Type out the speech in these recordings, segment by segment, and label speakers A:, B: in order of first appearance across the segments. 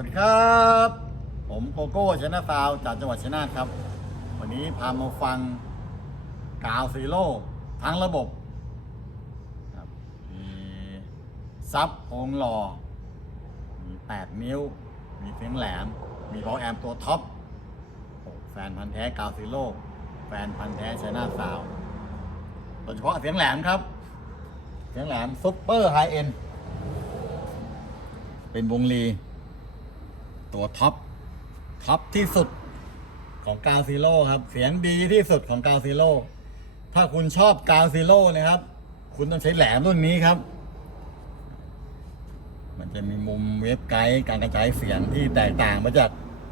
A: วัสดีครับ ผมโกโก้ชนะฟาวจากจังหวัดชัยนาทครับ วันนี้พามาฟังกาวซีโร่ทั้งระบบครับมีซับโองหล่อ มี 8 นิ้ว มีเสียงแหลม มีพอแอมตัวท็อปแฟนพันธ์แท้กาวซีโร่แฟนพันธ์แท้ชัยนาทซาวโดยเฉพาะเสียงแหลมครับ เสียงแหลมซุปเปอร์ไฮเอ็นเป็นวงลี ตัวท็อปท็อปที่สุดของกาวซีโร่ครับ เสียงดีที่สุดของกาวซีโร่ถ้าคุณชอบกาวซีโร่นะครับ คุณต้องใช้แหลมรุ่นนี้ครับ มันจะมีมุมเวฟไกด์การกระจายเสียงที่แตกต่างมาจาก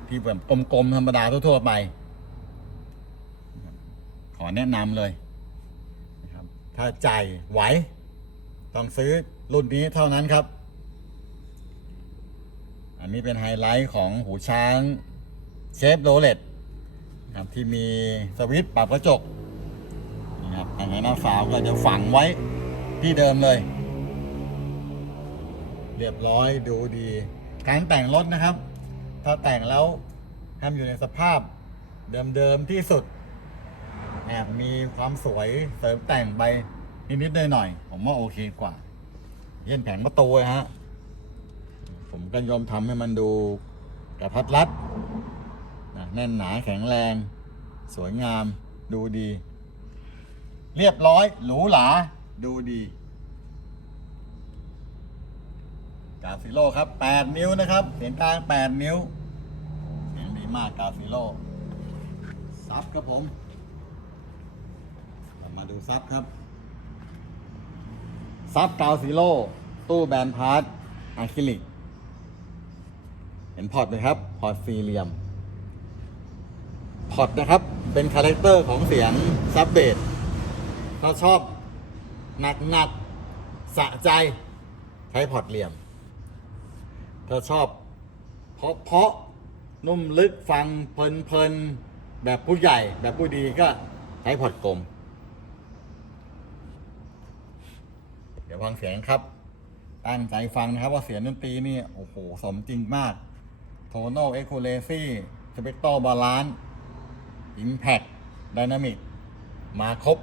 A: ที่แบบกลมๆธรรมดาทั่วๆไป ขอแนะนำเลยนะครับ ถ้าใจไหว ต้องซื้อรุ่นนี้เท่านั้นครับ อันนี้เป็นไฮไลท์ของหูช้างเชฟโรเลตครับที่มีสวิตช์ปรับกระจกนะครับอันนี้หน้าฝาก็จะฝังไว้ที่เดิมเลย เรียบร้อยดูดี การแต่งรถนะครับ ถ้าแต่งแล้วทำอยู่ในสภาพเดิมๆที่สุดแอบมีความสวยเสริมแต่งไปนิดๆหน่อยๆผมว่าโอเคกว่า เย็นแผงประตูฮะ ผมก็ยอมทำให้มันดูกระพัดรัดนะแน่นหนาแข็งแรง สวยงาม ดูดี เรียบร้อย หรูหรา ดูดีกาฟิโลครับ 8 นิ้วนะครับ เสียงกลาง 8 นิ้ว เสียงดีมากกาฟิโล ซับครับผม มาดูซับครับ ซับกาวซิโล ตู้แบนพาร์ทอะคริลิก เห็นพอร์ตไหมครับ พอร์ตสี่เหลี่ยม พอร์ตนะครับ เป็นคาแรคเตอร์ของเสียงซับเบสถ้าชอบหนักหนักสะใจ ใช้พอร์ตเหลี่ยมถ้าชอบ เพาะเพาะนุ่มลึกฟังเพลินเพลินแบบผู้ใหญ่ แบบผู้ดีก็ใช้พอร์ตกลม เดี๋ยวฟังเสียงครับตั้งใจฟังนะครับว่าเสียงดนตรีนี่ โอ้โห สมจริงมาก โทโนเอ็กโคเลซี่สเปกโตบาลานซ์อิมแพคไดนามิกมาครบ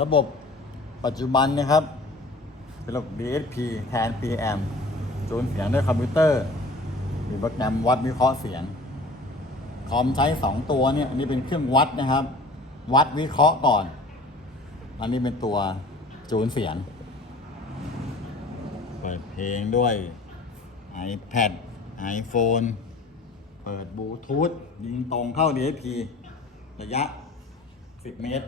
A: ระบบปัจจุบันนะครับเป็นระบบ DSP แทน PM จูนเสียงด้วยคอมพิวเตอร์ มีโปรแกรมวัดวิเคราะห์เสียง คอมใช้ 2 ตัวเนี่ยอันนี้เป็นเครื่องวัดนะครับ วัดวิเคราะห์ก่อน อันนี้เป็นตัวจูนเสียง เปิดเพลงด้วย iPad iPhone เปิดบลูทูธยิงตรงเข้า DSP ระยะ 10 เมตร